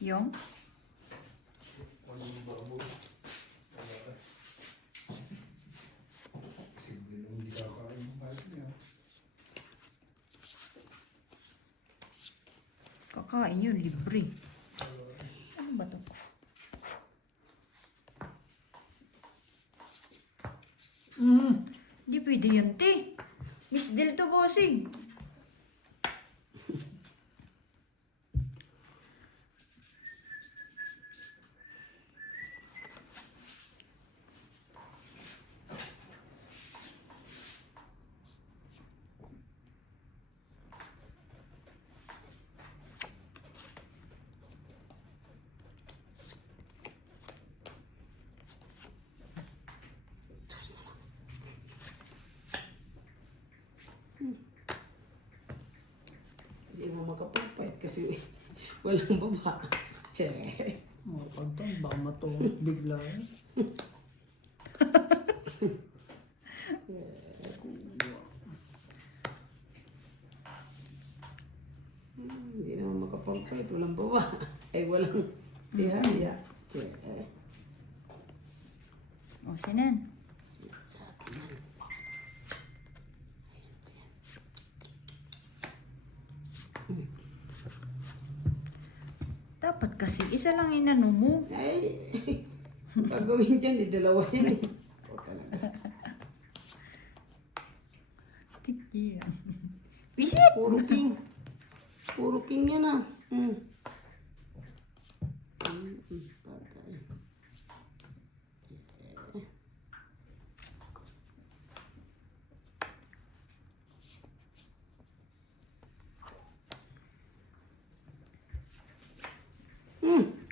Yung? Kakain yun, libre. Ano ba to? Di pwede yan, te. Miss Del to, bossing. Hindi mo makapagpahit kasi walang baba. Che. Mga kanto, baka matulog bigla. Hindi naman makapagpahit, walang baba. Ay, walang tihaya. Che. O, sinan. Dapat kasi isa lang inano mo. Ay, pagawin dyan, dalawa yan eh. Huwag ka na. Tikiyan. Visit! Puro king. Puro king yan ah. Patay.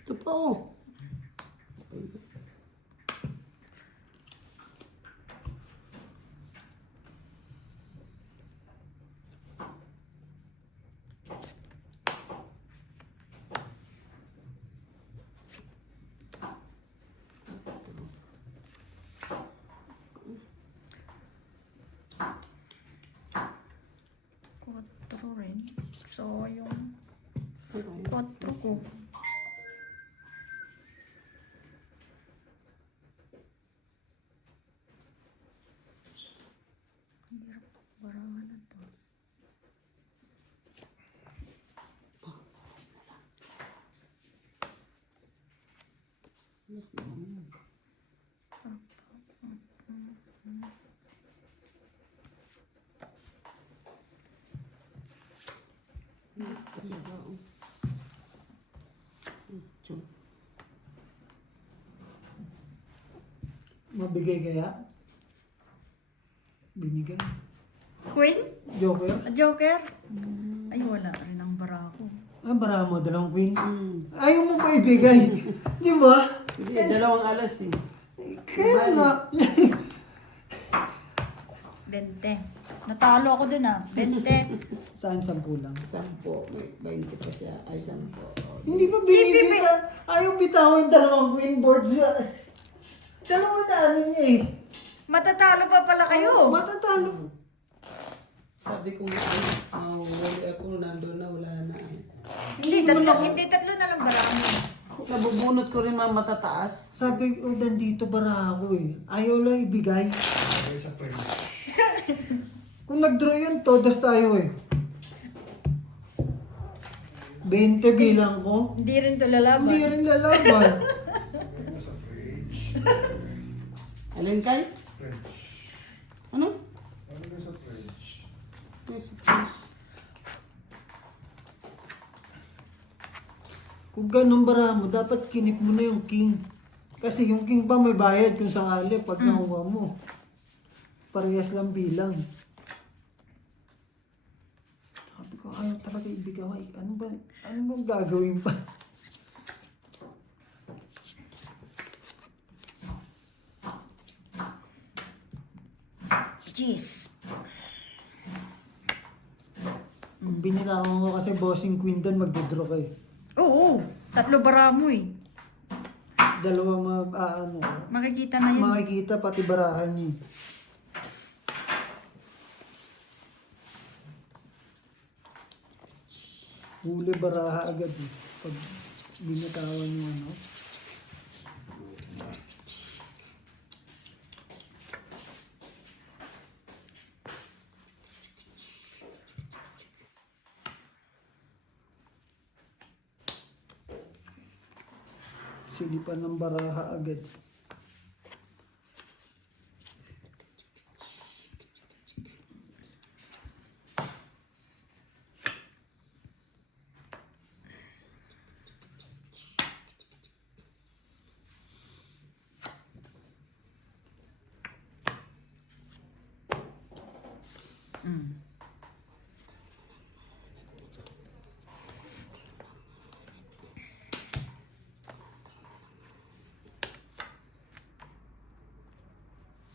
Ito pa oh. Quattro rin. So, yung quattro ko. Hirap barangan na to. Mabigay kaya? Binigay. Queen? Joker? Joker? Ay, wala rin ang bara ko. Ah, bara mo, dalawang queen. Ayaw mo pa ibigay. Di ba? Hindi, dalawang alas eh. Kaya nga. 20. Natalo ako dun ah. 20. Saan 10 lang? 10. May 20 pa siya. Ay, 10. Hindi pa binibita. Ayaw bitaw yung dalawang queen boards. Dalawa na ano niya eh. Matatalo pa pala kayo. Matatalo. Sabi ko nga, wala ako, nandun na, wala na. Hindi tatlo na lang bara mo. Nabubunot ko rin mga matataas. Sabi ko, nandito bara ako eh. Ayaw lang ibigay. Kung nag-draw yun, todos tayo eh. 20 bilang ko. Hindi rin to lalaban. Hindi rin lalaban. Alin kay? Ano? Kung ganun bara mo, dapat kinip mo na yung king. Kasi yung king pa may bayad kung sakali pag nakuha mo. Parehas lang bilang. Sabi ko, ayaw talaga ibigay. Ano ba? Ano bang gagawin pa? Jeez. Kung binilangan ko kasi bossing queen doon, magdodraw kayo. Oo. Tatlo bara mo eh. Dalawa ano, Makikita na yun. makikita pati barahan niyo. Huli baraha agad eh. Pag Binatawan yung ano. Silipan ng baraha agad. Mm.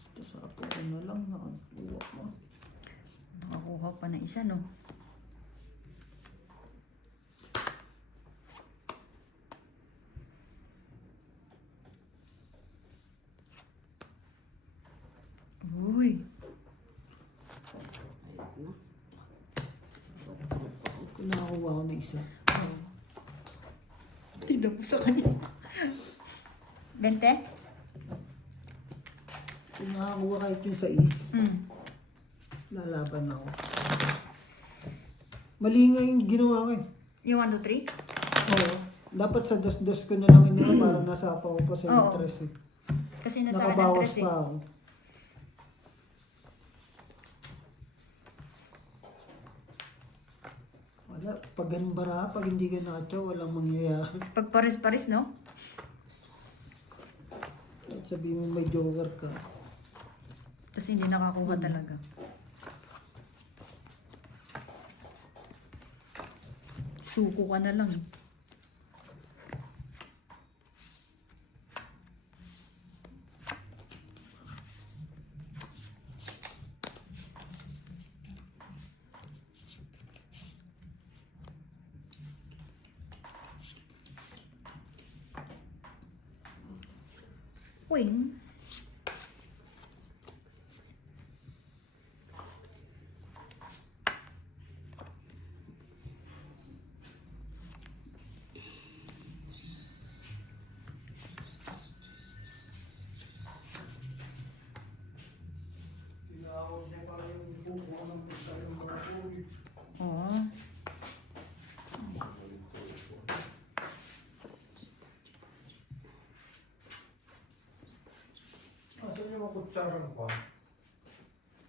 Ito sa apo ko na lang nakakuha mo. Nakakuha pa na isa, no? Uy. Nakakuha ko na isa. Tignan ko sa kanya. 20? Kung nakakuha kahit yung sa is, Mm. lalaban ako. Mali nga yung ginawa ko eh. Yung 1, 2, 3? Oo. Dapat sa dos-dos ko na lang ino para nasapa ko pa sa Oo. interest eh. Kasi nasa akin ang Nakabawas 3 eh. pa ako. Wala. Pag ganun bara, pag hindi ka nakacho, walang mangyayari. Pag pares-pares, no? At sabihin mo may joker ka. Tapos hindi nakakuha talaga. Suko ka na lang. Wing. Oo. Asan yung mga kutsarang ko?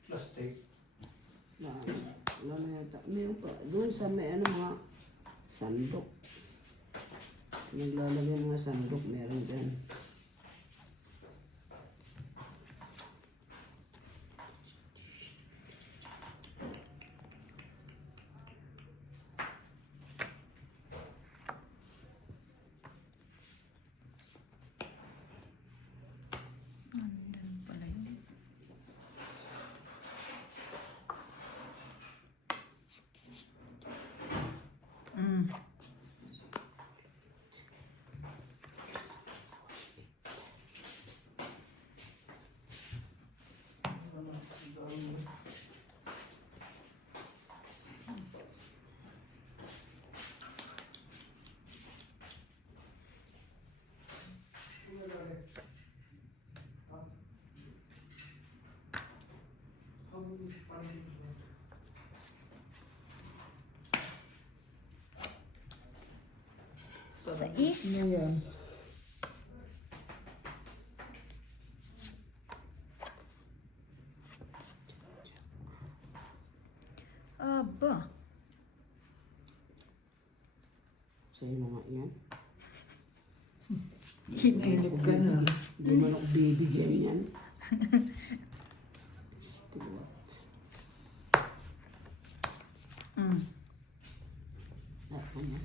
Plastic. Wala na yata. Meron pa. Doon sa may ano mga sandok. Naglalagay ng mga sandok. Meron dyan. Nandun pala yun. Mm. Sa is. Ano yan? Aba. Sa'yo na nga yan. Hinip ka na. Hindi mo na ako bibigyan yan. Stewart. Mm. Ano?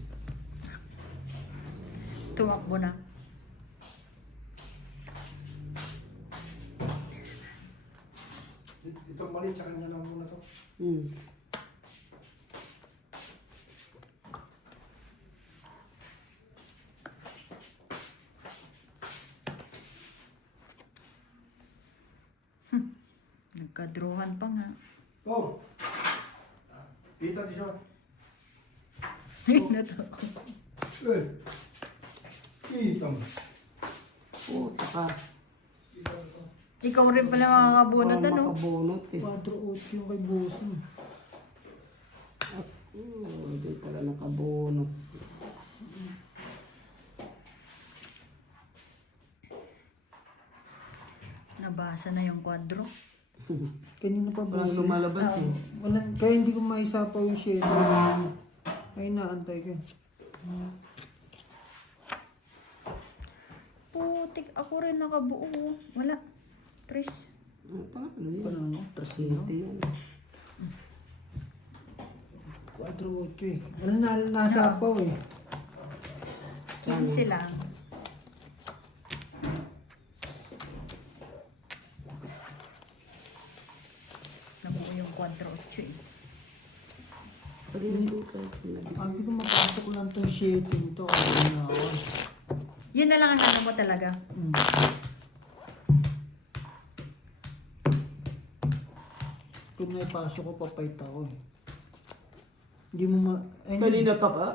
Tumakbo na. Itong mali, tsaka niya lang muna to. Hmm. Nagkadrohan pa nga. Oh! Kita di siya. Ay, natakot. Eh! Puta ka. Ikaw rin pala makakabunot, ano? Makabunot eh. 4-8 yung kay Bossing. Hindi pala nakabunot. Nabasa na yung kwadro. Kanina pa Walang Bossing. lumalabas eh. Kaya hindi ko maisapaw yung shade. Ay, naantay ko. Putik, ako rin nakabuo. Wala. Press. Ano pangalan yan? Parang Presidente yan. 4-8 eh. Wala na, nasapaw eh. 15 lang. Nabuo yung kwadro 8 eh. Pwede na yung kahit sinabi. Sabi ko mapasok lang tong shading to. Ano na ako. Yun na lang ang ano mo talaga. Hmm. Kung naipasok ko, papayt ako eh. Hindi mo ma... Ay, Kanina ka pa?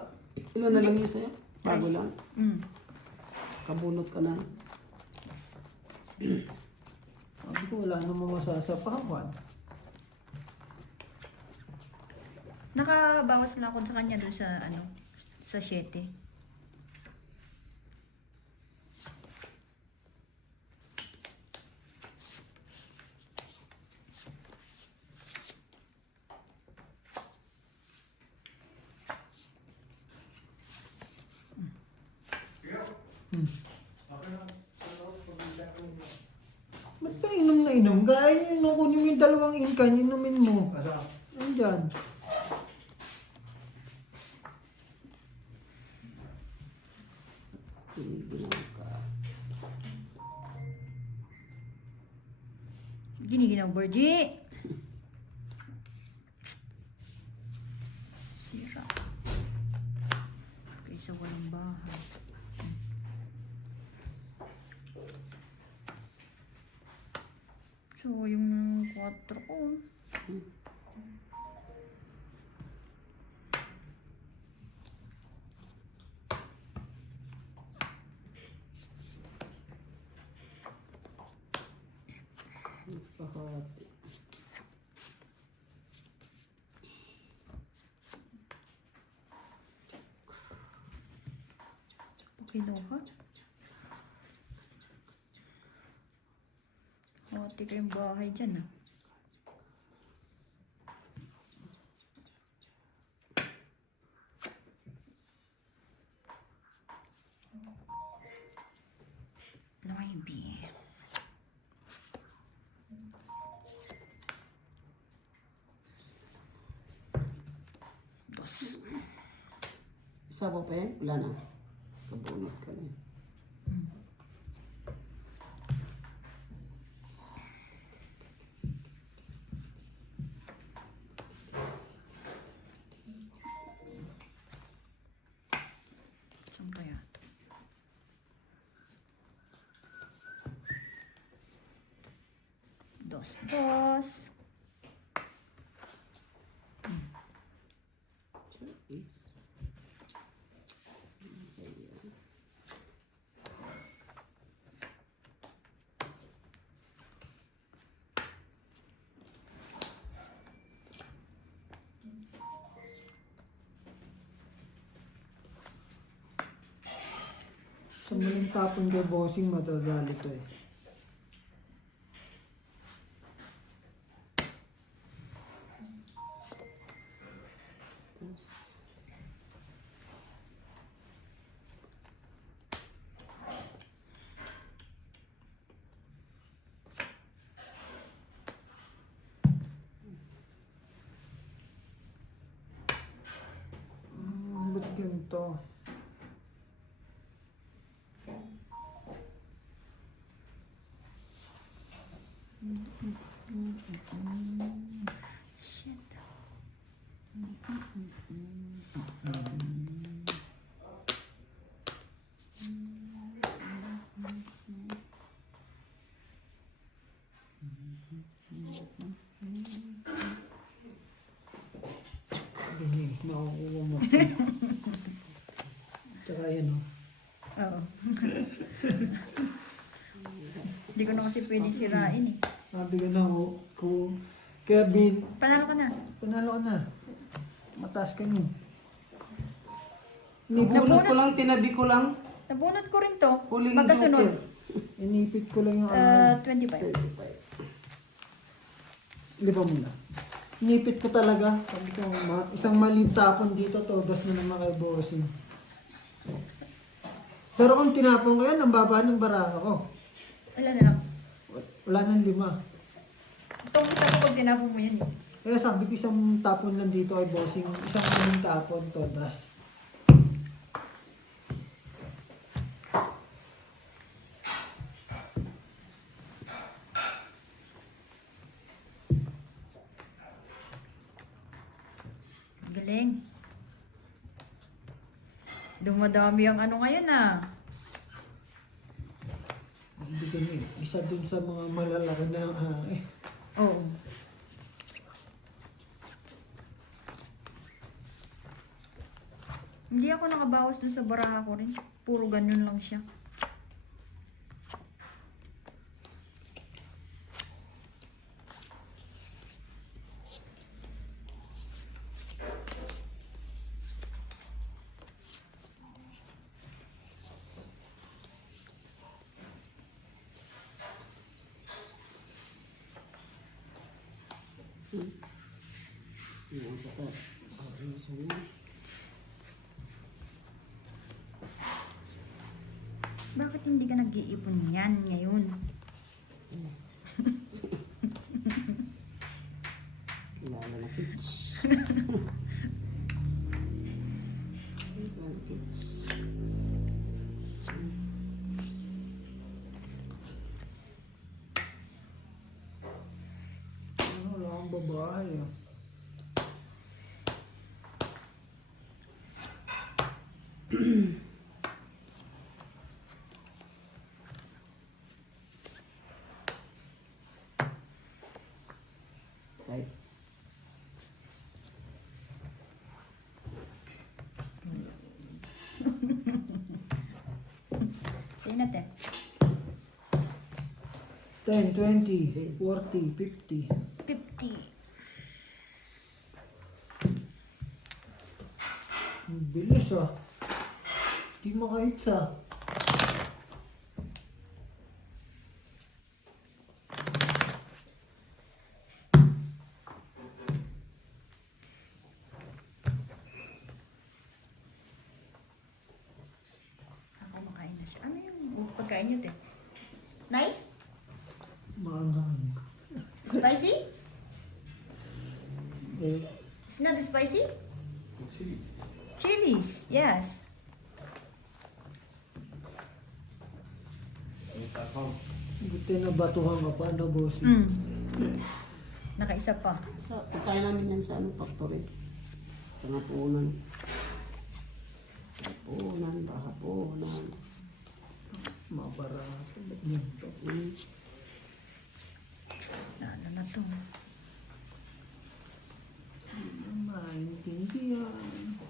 Ilan na lang yun sa'yo? Bago Press. lang. Mm. Kabunot ka na. sabi ko wala namang masasapawan. Nakabawas na ako sa kanya doon sa ano, sa 7. Ba't ka inom na inom? Gaya yun, kunin mo yung dalawang inkan, inumin mo. Andyan. Giniginaw, Borgie. Sira. Kaysa walang bahay. So, yung 4 ko. Pakahati. Kinuha. Hati kayong bahay dyan ah. Maybe. Dos. Isa pa pa yan? Wala na. Kabunot ka na. Saan kaya? Dos, dos. Sa muling tapon kay Bossing, matagalit to eh. Ba't ganito? Shit. Ganyan, nakukuha mo. Tsaka yan o. Oo. Hindi ko na kasi pwedeng sirain eh. Sabi ko na kaya Panalo ka na. panalo ka na. Mataas ka niyo. Nabunot ko lang, tinabi ko lang. Nabunot ko rin to. Huling Magkasunod. joker. Inipit ko lang yung 25. lipa muna. Inipit ko talaga. Sabi ko, isang maliit tapon dito, todas na naman kay bossing. Pero kung tinapon ko yan, ang baba ng baraha ko. Wala na lang. Wala nang 5. Itong isa ko pag tinapon mo yan eh. Kaya sabi ko isang tapon lang dito kay bossing. Isang maliit tapon, todas. Galing. Dumadami ang ano ngayon ah. Hindi ko niya. Isa dun sa mga malalaki na Oo. Hindi ako nakabawas dun sa baraha ko rin. Puro ganyan lang siya. Bakit hindi ka nag-iipon yan ngayon? Kilala na kids. Kilala na kids. wala akong babae. Right. Sige natin. 10, 20, 40, 50. 50. Ang bilis Di makahits Ako makain na siya. Ano yung pagkain niyo, te? Nice? Maanghang. Spicy? Eh, It's not spicy? Chilies, yes. buti na batuhan ka pa na boss. Nakaisa pa. Sa pagkain namin yan sa factory. Sa hapunan. Hapunan. Mabara. Yun. Ano na to? Maintindihan.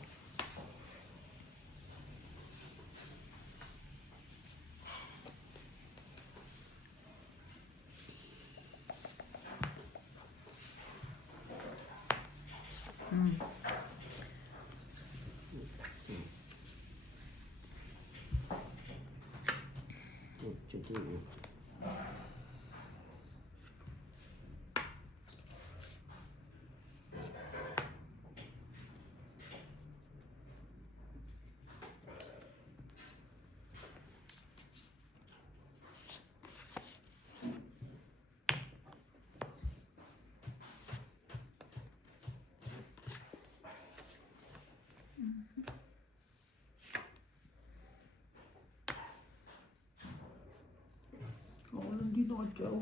Ako lang dito ka, Chow.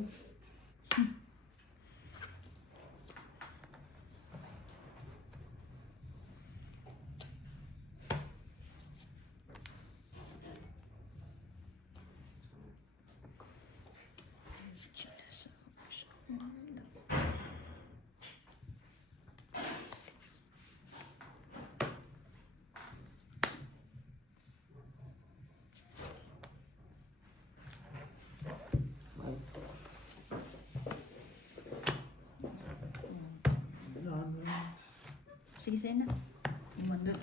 Sige, Sena. Imandot.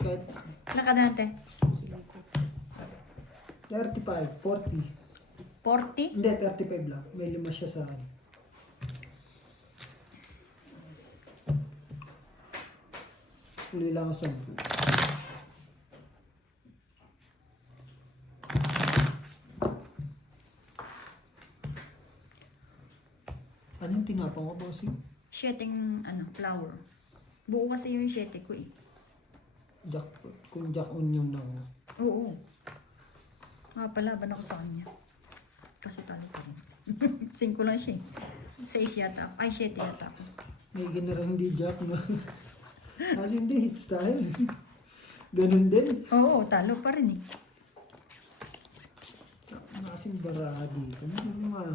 Kahit Nakadante. 35, 40. 40. Hindi, 35 lang. May 5 siya sa akin. Uli lang ako 10. Anong tinapang ko, bossing? Sheting, flour. Buo kasi yung shete ko eh. Kung jack onion lang. Oo. Palaban ako sa kanya. Kasi talo pa rin. 5 lang siya eh. 6 yata. Ay, 7 yata. May general hindi jack na. Kasi hindi, hits tayo. Ganun din. Oo, talo pa rin eh. Nasing baraha dito. Ano mga...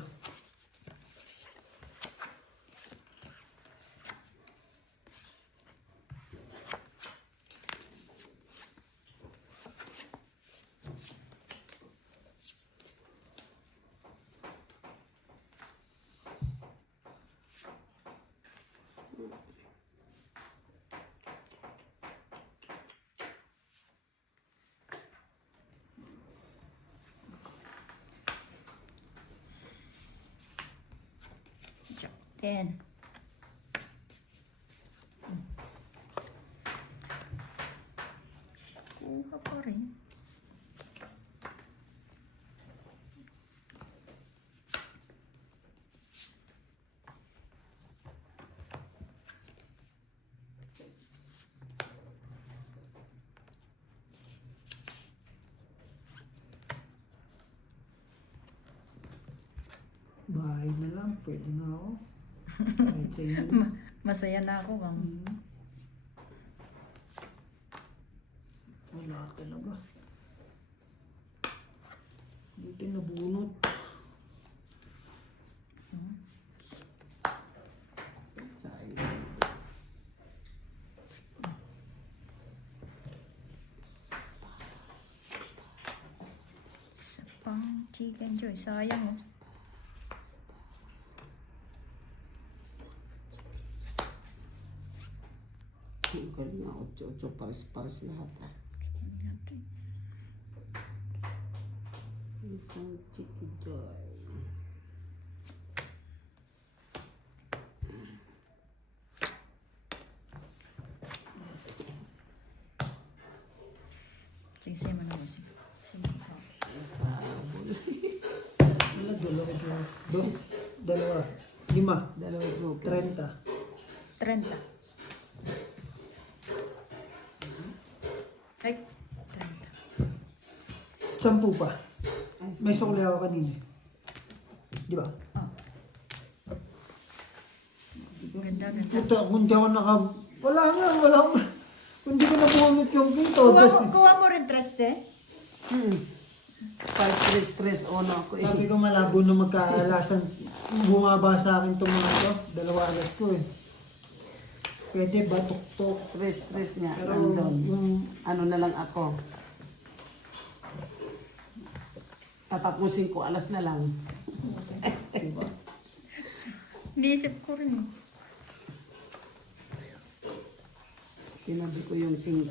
Check. 10. Kuha pa rin. Bahay na lang, pwede na ako. Kahit sa inyo. Masaya na ako. Wala talaga. Buti nabunot. Sayang. Isa pang chicken joy. Sayang oh. Ang galing nga, 8-8, pares-pares lahat. Isang chicken joy. Sige, sige mo na mo. Sige, ikaw. Wala, dalawa ito. Dalawa. 5. Dalawa broken. 30. 30. Ay, 30. 10 pa. May sukli ako kanina. Di ba? Oh. Ganda, ganda. Puta, kung di ako wala nga. Kung di ko nabunot yung pinto. Kuha mo rin treste? 5-3-3 on ako eh. Sabi ko malabo na magkaalasan. Bumaba sa akin itong mga to. 2 alas ko eh. Pwede ba tuk-tuk? 3-3 nga, Pero random. yung Ano na lang ako. Tatapusin ko, alas na lang. diba? Niisip ko rin. Tinabi ko yung 5,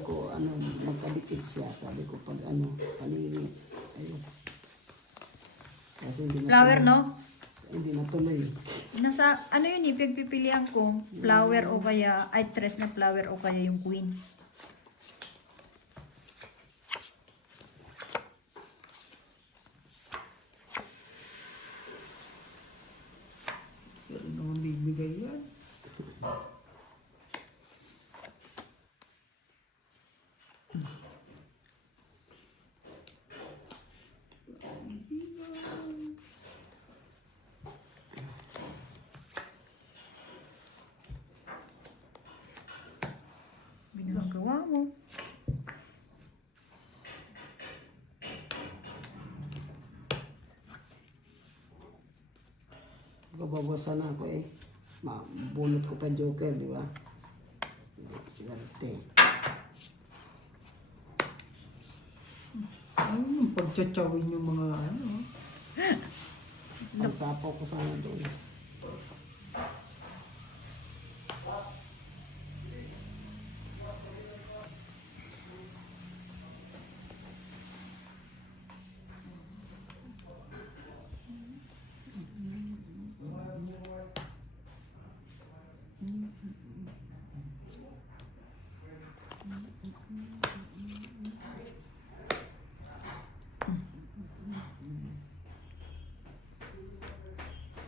magkadikit siya. Sabi ko pag panili. Ayos. Kaso hindi na Flower, tuloy. no? Hindi na tuloy. Nasa, yun eh, pagpipilian ko, flower o kaya, ay, tres na flower o kaya yung queen. Pero naman bibigay yan. Ginagawa mo. Kabawasan ako eh. Mabunot ko pa joker, di ba? Swerte. Ano yung pagtsatsyawin yung mga Ang sapaw ko sana doon.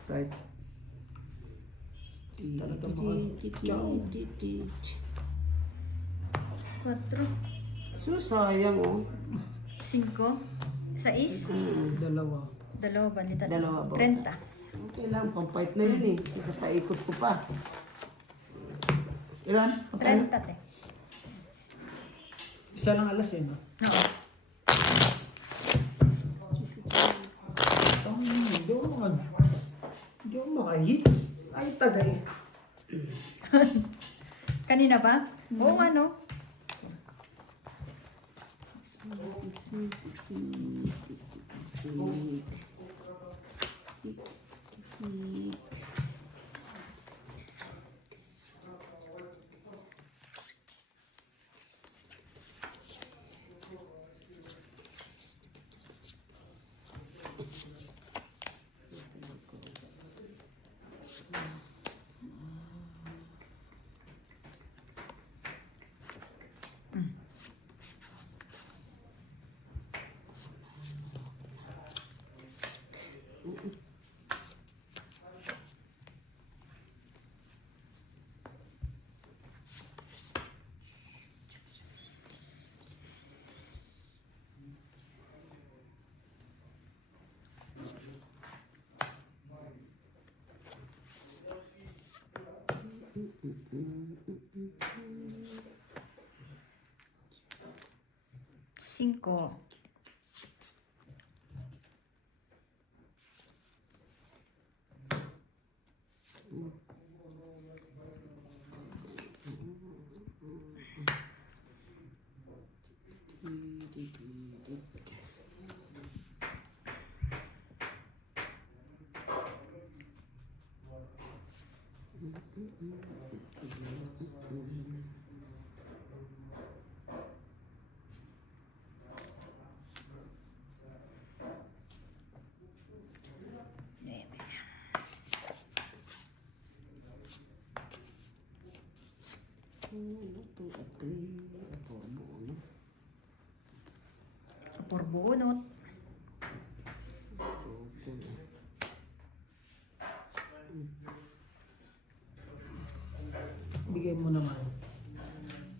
Right. Talaga makatsaw. 4, So, sayang oh. 5, 6, Dalawa. dalawa ba? Dalawa ba? 30. Okay lang, pang-fight na yun eh. Kasi paikot ko pa. Ilan? 30 te. Isa lang alas eh, no? Oo. Hindi ako hindi ako makahits. Ay, tagay. Kanina ba? Oo nga no. Cinco. Porbunot. Bigay mo naman.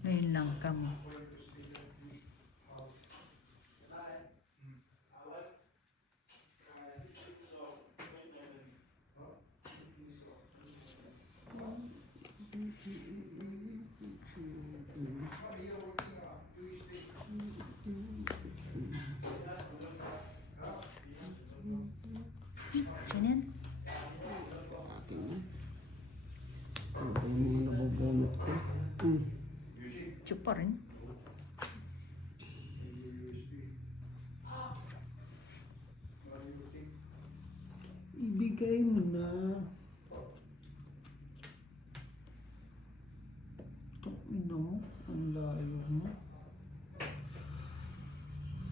Ngayon lang kami. Saan yan? Akin na. Ano yung mga nabubunot ko? Chupa rin. Ibigay mo na. Ino mo. Ang layo mo.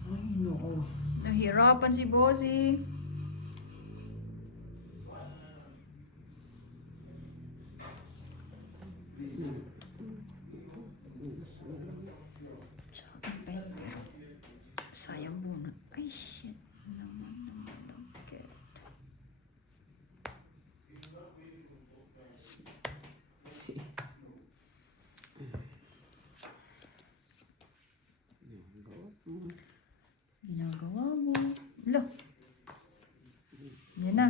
Ay, nako. Nahirapan si Bossy. Sayang bunot. Ay, shit. Naman. Okay. Ginagawa mo. Lo. Yan na.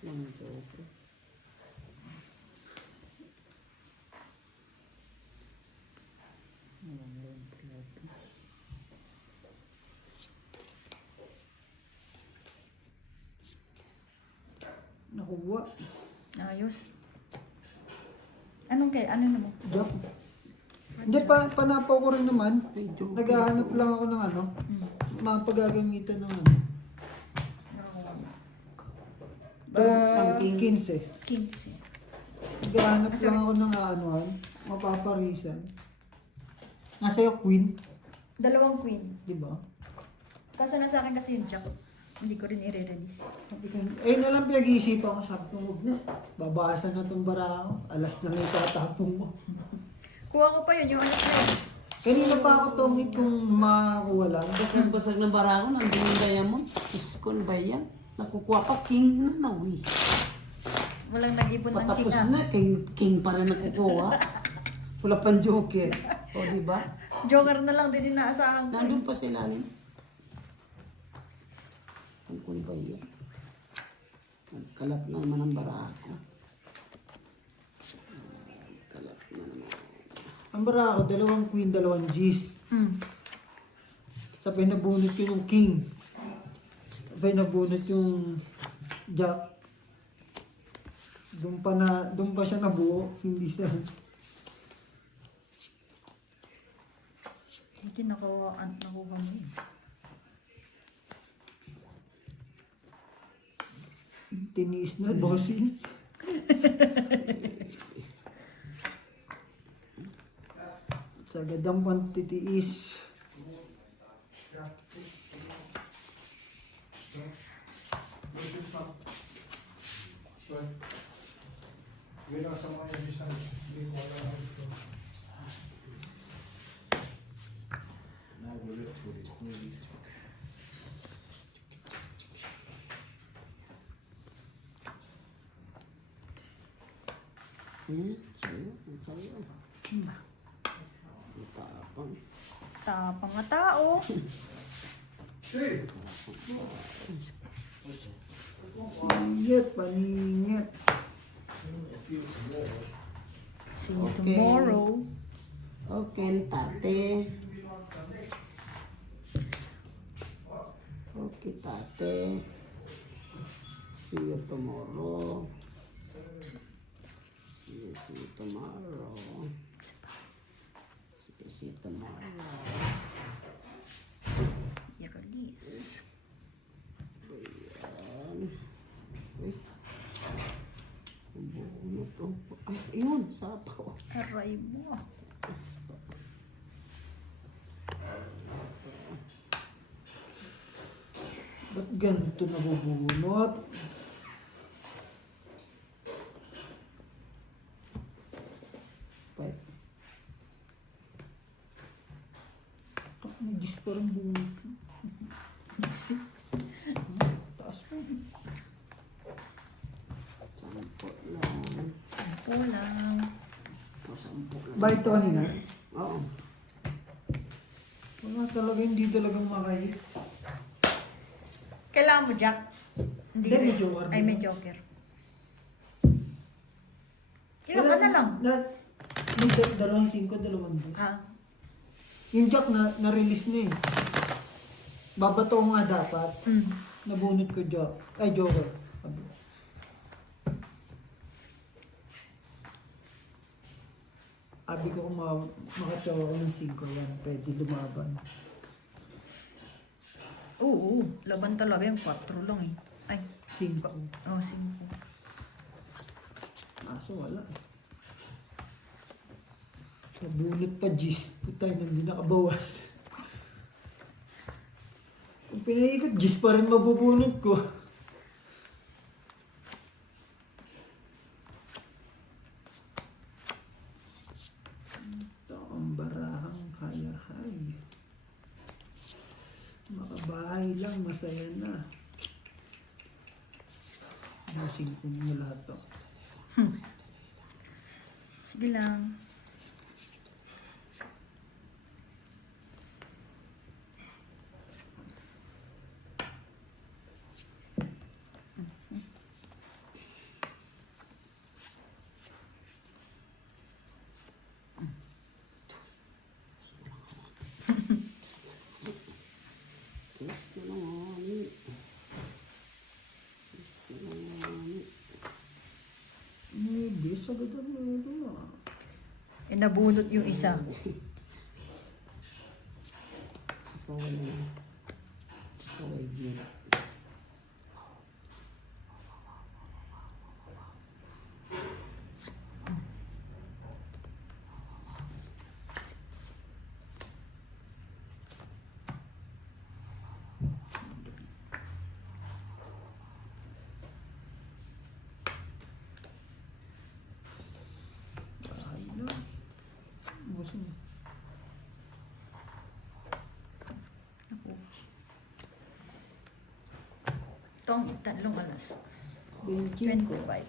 Lang joke. Nakuha. Ayos. Anong kay? Ano naman? Jack. Hindi, panapaw ko rin naman. Ay, joke. Naghahanap lang ako ng ano. Mga paggagamitan ng ano. Something. 15. 15. Naghahanap lang ako ng anuhan. Mapaparisan. Nasa iyo, Queen. Dalawang queen. Di ba? Kaso na sa akin kasi yung jack. Hindi ko rin i-release. Eh na lang pinag-iisipan ko, sabi ko, huwag na. Babasa na itong bara ko. Alas na lang itatapong ko. Kuha ko pa yun, yung alas na yun. Kanina pa ako tungit kung makakuha lang. Basag-basag ng bara ko, nandun yung diamond. Diyos ko, ano ba yan? Nakukuha pa, king na nawi. Walang nag-ipon ng Patapos king na, king pa rin nakukuha. Wala pang joker. O, di ba? Joker na lang din inaasahan ko. Nandun pa sila rin. Ang kun ba yan? Nagkalat na naman ang bara ko. Nagkalat na naman. Ang bara ko, 2 queen, 2 G's. Sabay nabunot ko yung king. Sabay nabunot yung jack. Doon pa siya nabuo. Hindi siya. Hindi nakuha mo yun. Tiniis na, bossing. Sa gadang pantitiis. Sa'yo, sa'yo. Tapang. Tapang nga tao. Singit, paningit. See you tomorrow. Okay, tate. Okay, tate. See you tomorrow. See you tomorrow. See you tomorrow. I-release. Ayan. Uy. Ang buo na to. Ay, yun, sapaw. Aray mo. Ba't ganito nabubunot? Five. May Diyos parang bunot. Taas mo. Sampo lang. Sampo lang. O, sampo lang. Ba ito kanina? Oo. Wala talaga, hindi talaga makahit. Kailangan mo, Jack? Hindi, may joker. Ay, may joker. Ilan ka na lang? May 2 5, 2 2. Ah, Yung jack na-release na eh. Babato nga dapat. Nabunot ko jack. Ay, joker. Abi ko kung makatsawa ko ng 5 yan, pwede lumaban. oo. Laban talaga yung 4 lang eh. Ay, 5. oh, 5. Kaso wala. Nabunot pa G's. Putay, hindi nakabawas. Kung pinaikot, G's pa rin mabubunot ko. Ito ang barahang hayahay. Makabahay lang, masaya na. Busing ko mula to. Sige lang. Hindi, sagad na ito ah. Eh, nabunot yung isa. Asawa na yun. Asawa yun. Tong tatlong alas. 25. 25.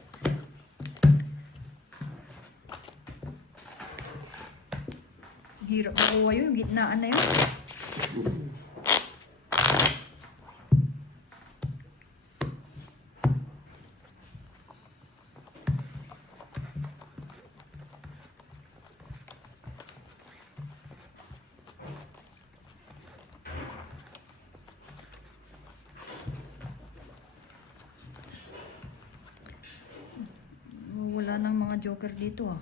Hirap makuha yun. Gitnaan na yun. Wala nang mga joker dito ah.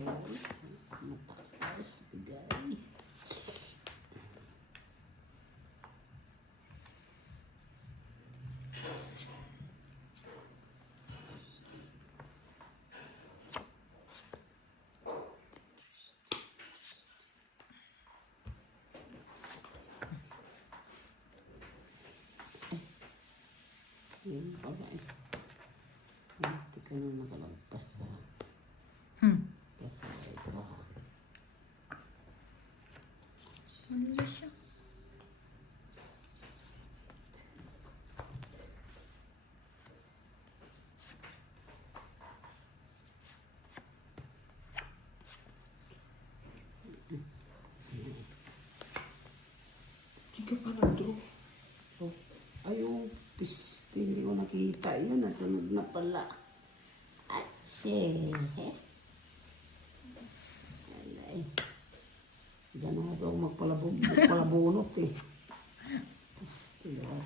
Mataas, bigay. Yung babae. Hindi ka na nakalagpas sa kasay ko. Ano na siya? Hindi ka pa nag-draw. Oh, ay, yung piste, hindi ko nakita. Yun, nasunod na pala. Atse. Alay. Gano'n ako magpalabunot eh. Piste, diba?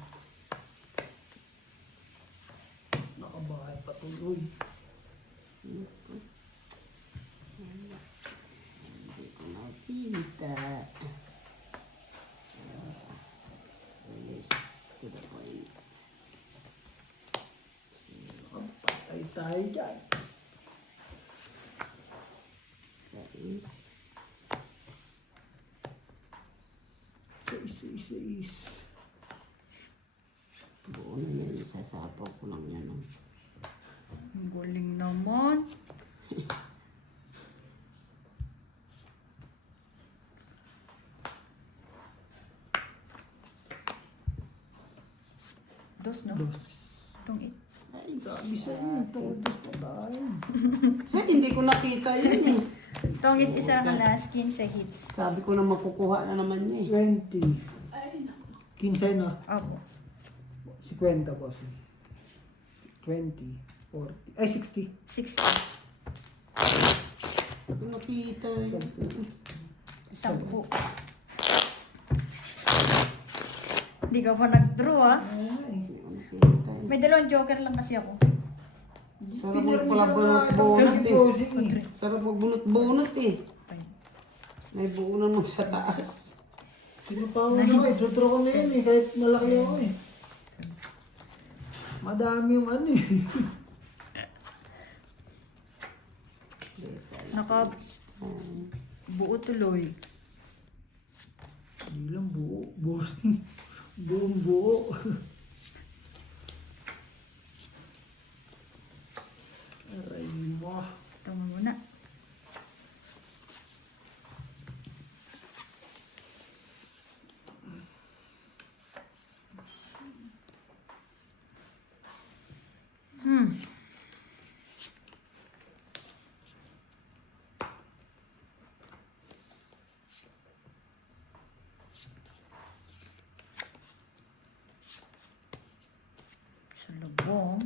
Nakabahay patuloy. Hindi ko nakita. Yes, to the point. Patay tayo dyan. Sais. Sais. Buo na yan, isasapaw ko lang yan. Oh. Ang galing naman. Dos, no? Dos. Itong Ay, Sabi sa inyo, todos pa tayo. Ay, hindi ko nakita yun eh. Itong isa ka last 15 hits. Sabi ko na makukuha na naman niya eh. 20. Ay, naku. 15 na. Opo. 50 po. 20. 40. Ay, 60. 60. Hindi ko nakita yun. 10. Hindi ka pa nag-draw ah. Ay. Hindi ko nakita yun. May dalawang joker lang kasi ako. Sarap Pinirma magpala siya bunot-bunot na eh. deposit eh. Sarap magbunot-bunot eh. Five. May buo naman sa taas. Sinupawan ako eh. Draw ko na yun eh. Kahit malaki ako eh. Madami yung ano eh. Naka buo tuloy. Hindi lang buo. Buong buo. Aray mo. Tama muna. Sa lubong.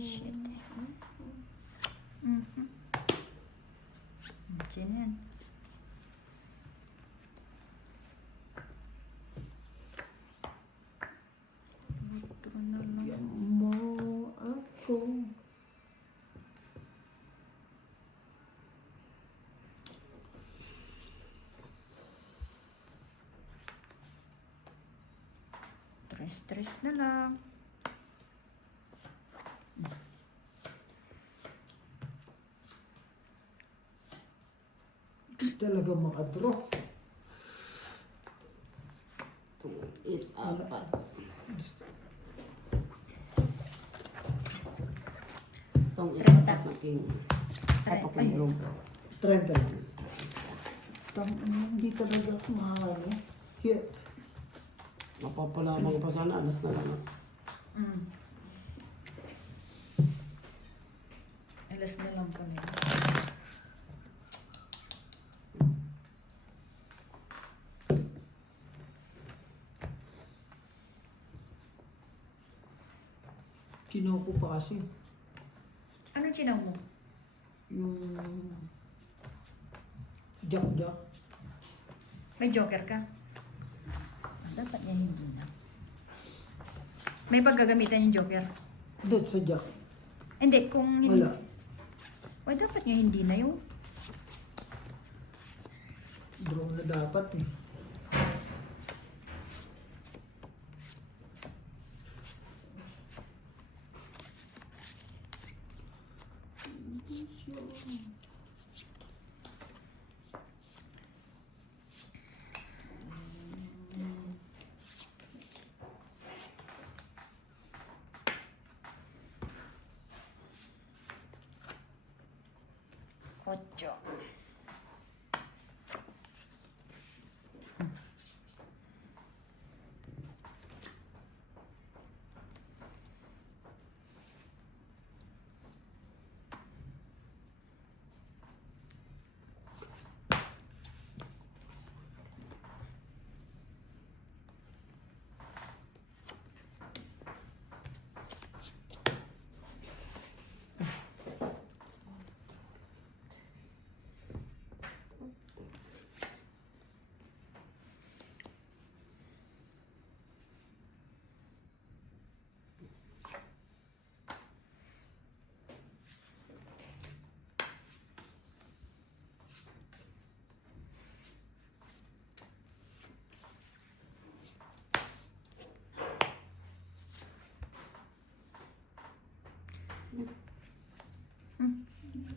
Shit. Diyan yan. Ito na lang. Yan mo ako. stress na lang. Talaga makadraw. 2, 8, 4. Itong 30. 4 na king. Ay, Kapag yung room. 30 lang. Hindi talaga ako makakali. Here. Mapapalamang pa sana, alas na lang. Mm. Alas na lang kami. Kinuha ko pa kasi. Anong chinaw mo? Yung... Jack. May joker ka? Ah, dapat yan hindi na. May paggagamitan yung joker? Doon sa Jack. Hindi, kung hindi. Wala. Ay, dapat nga hindi na yung. Draw na dapat eh. Ocho.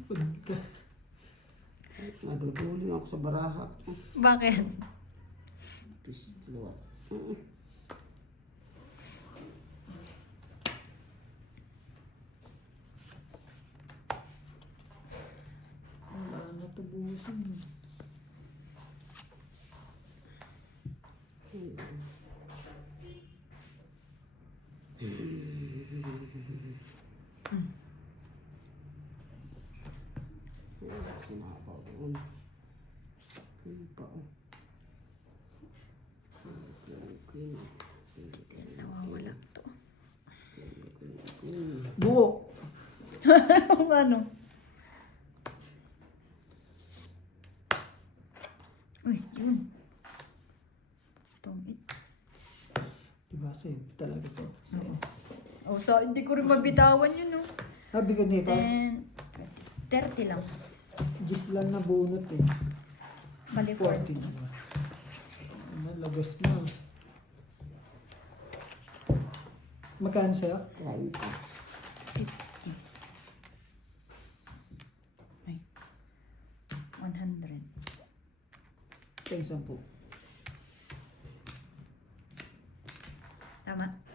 Pagka... Naduduling ako sa baraha. Bakit? Pistilo. Wala na ito buhusan. Sinapaw doon. Queen pa oh. Queen. Nawawala to. Buo. Ano? Uy, yun. Tungit. Diba, save talaga to. Oo. Oh, so hindi ko rin mabitawan yun, no? Sabi ko niya, 10, 30 lang. gis lang na bunot eh. Bali 40 40. na. Nalagos na. Magkano sa'yo? 30. Ay. 100. Sa isang po. Tama?